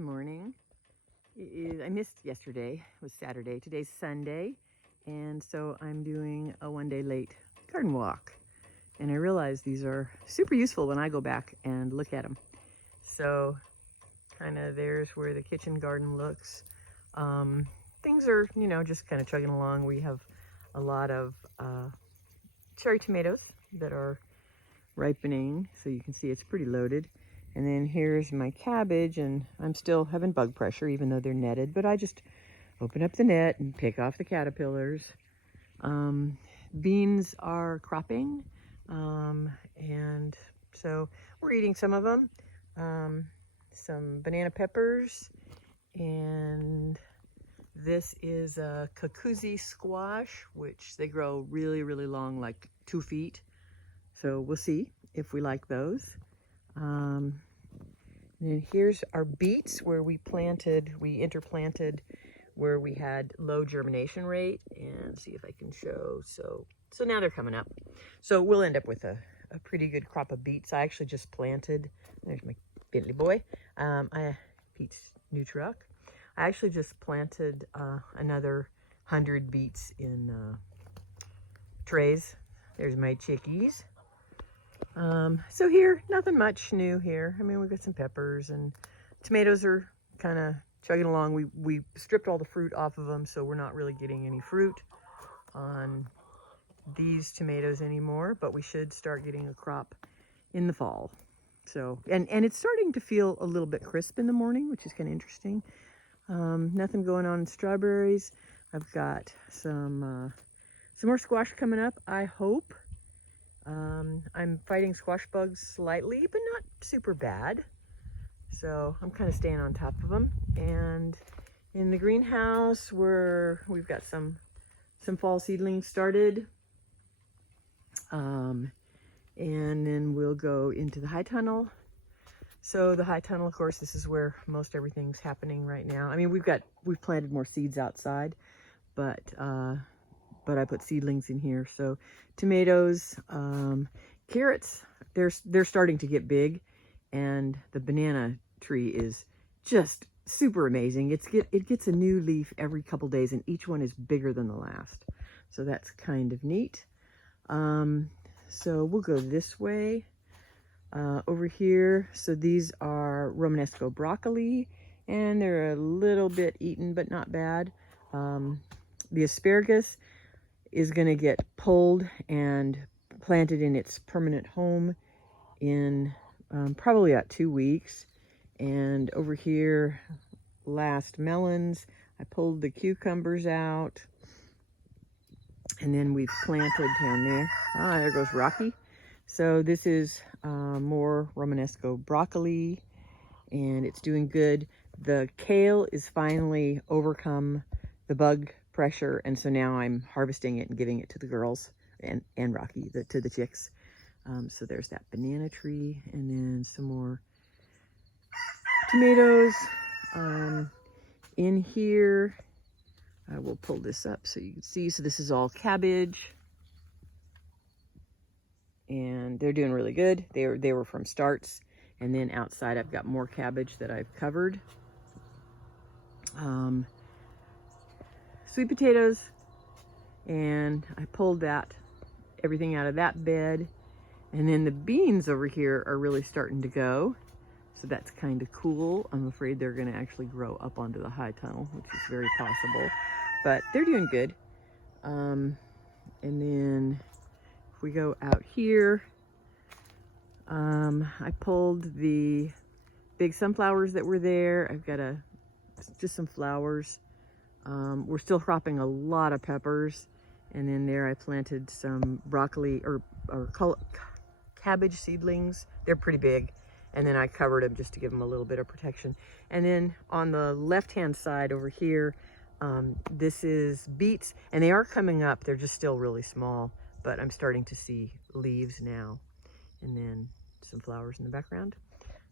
morning. I missed yesterday. It was Saturday. Today's Sunday. And so I'm doing a one-day late garden walk. And I realize these are super useful when I go back and look at them. So kind of there's where the kitchen garden looks. Things are, just kind of chugging along. We have a lot of cherry tomatoes that are ripening. So you can see it's pretty loaded. And then here's my cabbage, and I'm still having bug pressure even though they're netted, but I just open up the net and pick off the caterpillars. Beans are cropping, and so we're eating some of them. Some banana peppers, and this is a Kakuzi squash, which they grow really, really long, like 2 feet. So we'll see if we like those. And here's our beets where we interplanted where we had low germination rate, and see if I can show. So now they're coming up. So we'll end up with a pretty good crop of beets. I actually just planted, there's my Bentley boy, Pete's new truck. I actually just planted another 100 beets in trays. There's my chickies. So here, nothing much new here. I mean, we've got some peppers, and tomatoes are kind of chugging along. We stripped all the fruit off of them, so we're not really getting any fruit on these tomatoes anymore, but we should start getting a crop in the fall. So, and it's starting to feel a little bit crisp in the morning, which is kind of interesting. Nothing going on in strawberries. I've got some more squash coming up, I hope. I'm fighting squash bugs slightly, but not super bad. So I'm kind of staying on top of them. And in the greenhouse, we've got some fall seedlings started. And then we'll go into the high tunnel. So the high tunnel, of course, this is where most everything's happening right now. I mean, we've planted more seeds outside, but I put seedlings in here. So tomatoes, carrots, they're starting to get big, and the banana tree is just super amazing. It gets a new leaf every couple days, and each one is bigger than the last. So that's kind of neat. So we'll go this way over here. So these are Romanesco broccoli, and they're a little bit eaten, but not bad. The asparagus is going to get pulled and planted in its permanent home in probably about 2 weeks. And over here, last melons, I pulled the cucumbers out, and then we've planted down there. There goes Rocky. So this is more Romanesco broccoli, and it's doing good. The kale is finally overcome the bug pressure, and so now I'm harvesting it and giving it to the girls and Rocky, to the chicks. So there's that banana tree, and then some more tomatoes. In here, I will pull this up so you can see. So this is all cabbage, and they're doing really good. They were from starts, and then outside I've got more cabbage that I've covered. Sweet potatoes, and I pulled everything out of that bed. And then the beans over here are really starting to go, so that's kind of cool. I'm afraid they're going to actually grow up onto the high tunnel, which is very possible, but they're doing good. And then if we go out here, I pulled the big sunflowers that were there. I've got just some flowers. We're still cropping a lot of peppers, and then there I planted some broccoli or cabbage seedlings. They're pretty big, and then I covered them just to give them a little bit of protection. And then on the left-hand side over here, this is beets, and they are coming up. They're just still really small, but I'm starting to see leaves now, and then some flowers in the background.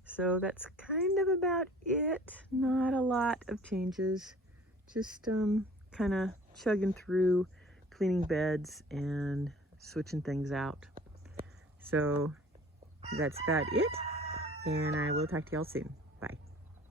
So that's kind of about it. Not a lot of changes. Just kind of chugging through, cleaning beds and switching things out. So that's about it, and I will talk to y'all soon.